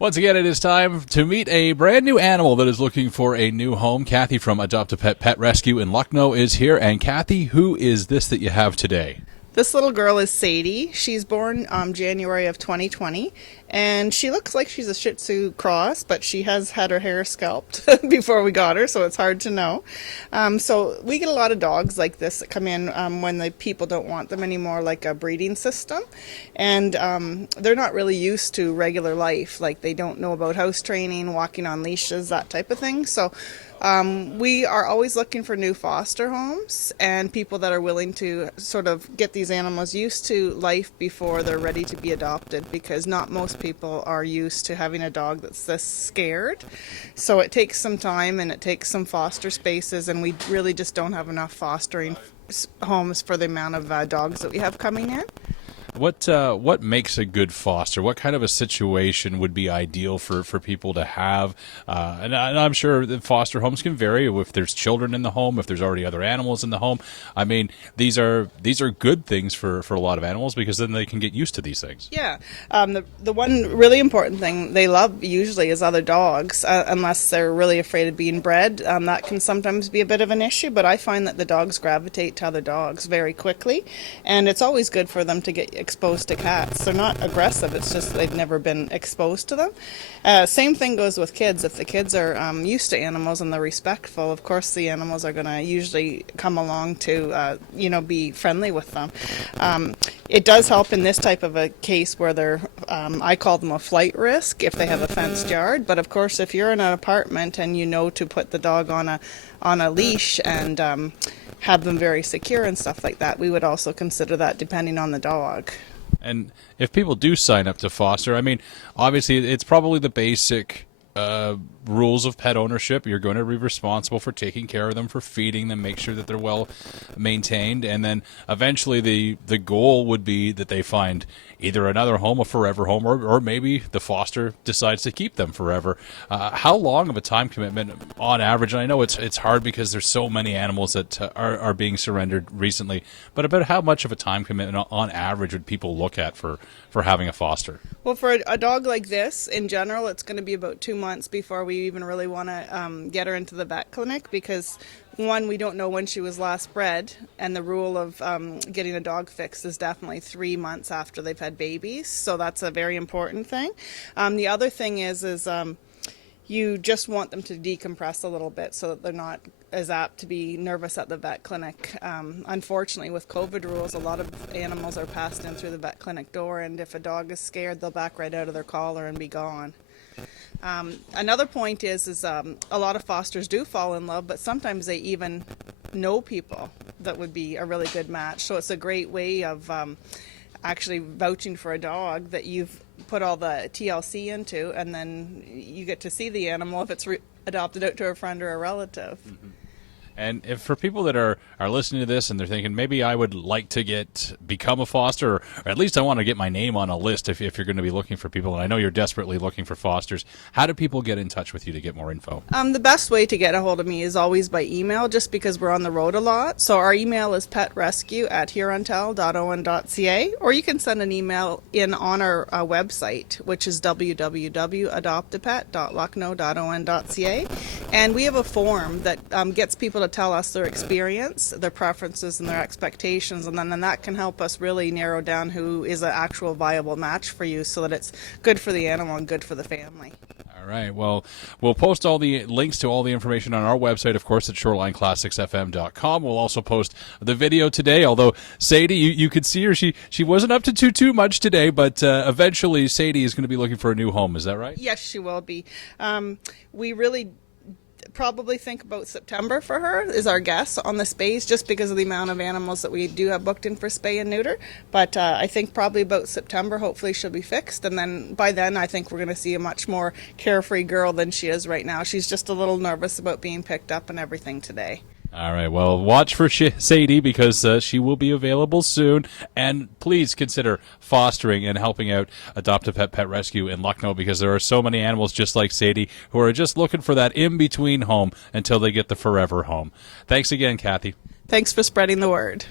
Once again, it is time to meet a brand new animal that is looking for a new home. Kathy from Adopt a Pet Pet Rescue in Lucknow is here. And Kathy, who is this that you have today? This little girl is Sadie. She's born January of 2020, and she looks like she's a Shih Tzu cross, but she has had her hair scalped before we got her, so it's hard to know. So we get a lot of dogs like this that come in when the people don't want them anymore, like a breeding system, and they're not really used to regular life. Like they don't know about house training, walking on leashes, that type of thing. So we are always looking for new foster homes and people that are willing to sort of get these animals used to life before they're ready to be adopted, because not most people are used to having a dog that's this scared. So it takes some time and it takes some foster spaces, and we really just don't have enough fostering homes for the amount of dogs that we have coming in. What makes a good foster? What kind of a situation would be ideal for people to have? And I'm sure that foster homes can vary if there's children in the home, if there's already other animals in the home. I mean, these are good things for a lot of animals, because then they can get used to these things. Yeah. The one really important thing they love usually is other dogs, unless they're really afraid of being bred. That can sometimes be a bit of an issue, but I find that the dogs gravitate to other dogs very quickly, and it's always good for them to get exposed to cats. They're not aggressive, it's just they've never been exposed to them. Same thing goes with kids. If the kids are used to animals and they're respectful, of course the animals are going to usually come along to be friendly with them. It does help in this type of a case where they're I call them a flight risk if they have a fenced yard, but of course if you're in an apartment and you know to put the dog on a leash and have them very secure and stuff like that, we would also consider that depending on the dog. And if people do sign up to foster, I mean, obviously it's probably the basic rules of pet ownership. You're going to be responsible for taking care of them, for feeding them, make sure that they're well maintained, and then eventually the goal would be that they find either another home, a forever home, or maybe the foster decides to keep them forever. How long of a time commitment on average? And I know it's hard because there's so many animals that are being surrendered recently, but about how much of a time commitment on average would people look at for having a foster? Well, for a dog like this, in general, it's going to be about 2 months before we even really want to get her into the vet clinic, because one, we don't know when she was last bred, and the rule of getting a dog fixed is definitely 3 months after they've had babies, so that's a very important thing. The other thing is you just want them to decompress a little bit so that they're not as apt to be nervous at the vet clinic. Unfortunately, with COVID rules, a lot of animals are passed in through the vet clinic door, and if a dog is scared, they'll back right out of their collar and be gone. Another point is a lot of fosters do fall in love, but sometimes they even know people that would be a really good match. So it's a great way of actually vouching for a dog that you've put all the TLC into, and then you get to see the animal if it's adopted out to a friend or a relative. Mm-hmm. And if for people that are listening to this and they're thinking, maybe I would like to become a foster, or at least I want to get my name on a list if you're going to be looking for people, and I know you're desperately looking for fosters, how do people get in touch with you to get more info? The best way to get a hold of me is always by email, just because we're on the road a lot. So our email is petrescue@hurontel.on.ca, or you can send an email in on our website, which is www.adoptapet.lucknow.on.ca. And we have a form that gets people to tell us their experience, their preferences, and their expectations, and then that can help us really narrow down who is an actual viable match for you, so that it's good for the animal and good for the family. All right. Well, we'll post all the links to all the information on our website, of course, at shorelineclassicsfm.com. We'll also post the video today, although Sadie, you could see her. She wasn't up to too much today, but eventually Sadie is going to be looking for a new home. Is that right? Yes, she will be. We really probably think about September for her is our guess on the space, just because of the amount of animals that we do have booked in for spay and neuter. But I think probably about September, hopefully she'll be fixed, and then by then I think we're going to see a much more carefree girl than she is right now. She's just a little nervous about being picked up and everything today. All right, well, watch for Sadie, because she will be available soon. And please consider fostering and helping out Adopt a Pet Pet Rescue in Lucknow, because there are so many animals just like Sadie who are just looking for that in-between home until they get the forever home. Thanks again, Kathy. Thanks for spreading the word.